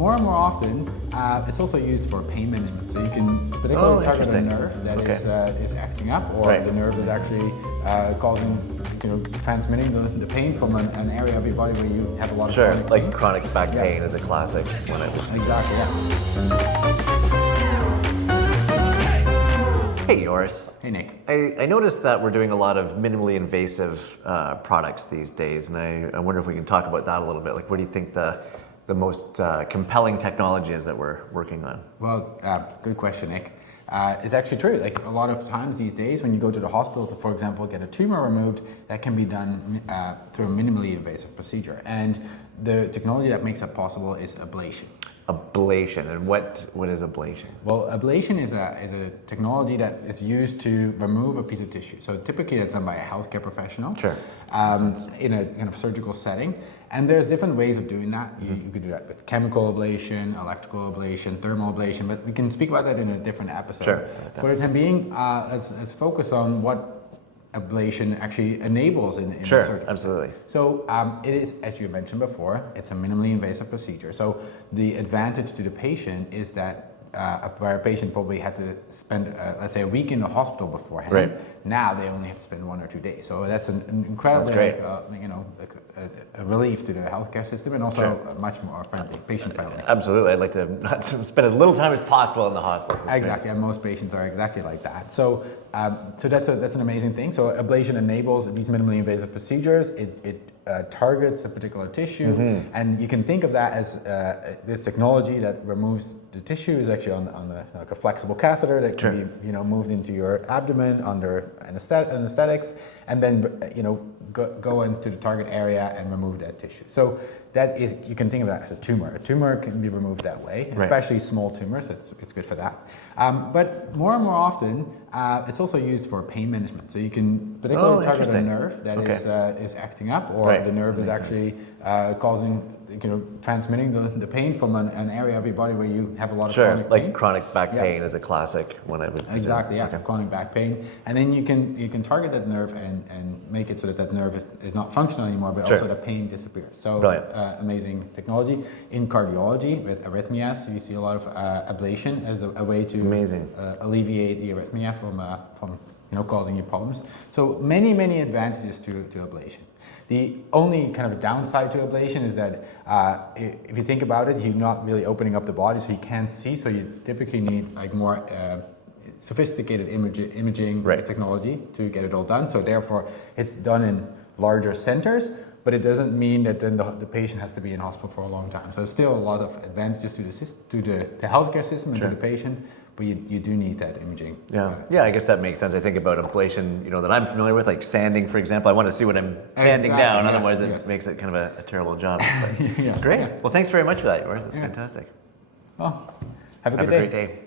more and more often, it's also used for pain management. So you can particularly target a nerve that is acting up, or the nerve is actually causing, transmitting the pain from an area of your body where you have a lot of chronic pain. Like chronic back pain is a classic one. Exactly, yeah. Hey Joris. Hey Nick. I noticed that we're doing a lot of minimally invasive products these days, and I wonder if we can talk about that a little bit. Like, what do you think the most compelling technology is that we're working on? Well, good question, Nick. It's actually true. Like, a lot of times these days, when you go to the hospital to, for example, get a tumor removed, that can be done through a minimally invasive procedure. And the technology that makes that possible is ablation. Ablation, and what is ablation? Well, ablation is a technology that is used to remove a piece of tissue. So typically it's done by a healthcare professional. Sure. In a kind of surgical setting. And there's different ways of doing that. You could do that with chemical ablation, electrical ablation, thermal ablation, but we can speak about that in a different episode. Sure. For the time being, let's focus on what ablation actually enables in the surgery. Absolutely. So it is, as you mentioned before, it's a minimally invasive procedure. So the advantage to the patient is that where a patient probably had to spend, let's say, a week in the hospital beforehand, now they only have to spend 1 or 2 days. So that's an incredibly, a relief to the healthcare system, and also much more friendly, patient friendly. Absolutely, I'd like to not spend as little time as possible in the hospital. Exactly, and most patients are exactly like that. So, so that's an amazing thing. So ablation enables these minimally invasive procedures. It targets a particular tissue, and you can think of that as this technology that removes the tissue is actually on like a flexible catheter that can be moved into your abdomen under anesthetics, and then go into the target area and remove that tissue. So that is, you can think of that as a tumor. A tumor can be removed that way, especially small tumors. It's good for that. But more and more often, it's also used for pain management. So you can particularly target a nerve that is acting up, or the nerve is actually causing, transmitting the pain from an area of your body where you have a lot of chronic pain. Like chronic back pain is a classic one, I would presume. Exactly, yeah, chronic back pain. And then you can target that nerve and make it so that nerve is not functional anymore, but also the pain disappears. So amazing technology. In cardiology, with arrhythmias, you see a lot of ablation as a way to alleviate the arrhythmia from causing you problems. So many advantages to ablation. The only kind of downside to ablation is that if you think about it, you're not really opening up the body, so you can't see. So you typically need like more sophisticated imaging technology to get it all done. So therefore, it's done in larger centers, but it doesn't mean that then the patient has to be in hospital for a long time. So there's still a lot of advantages to the healthcare system and to the patient. But you do need that imaging. I guess that makes sense. I think about ablation, that I'm familiar with, like sanding, for example. I want to see when I'm sanding down, otherwise it makes it kind of a terrible job. Great. Well, thanks very much for that, Joris. That's fantastic. Well, have a great day.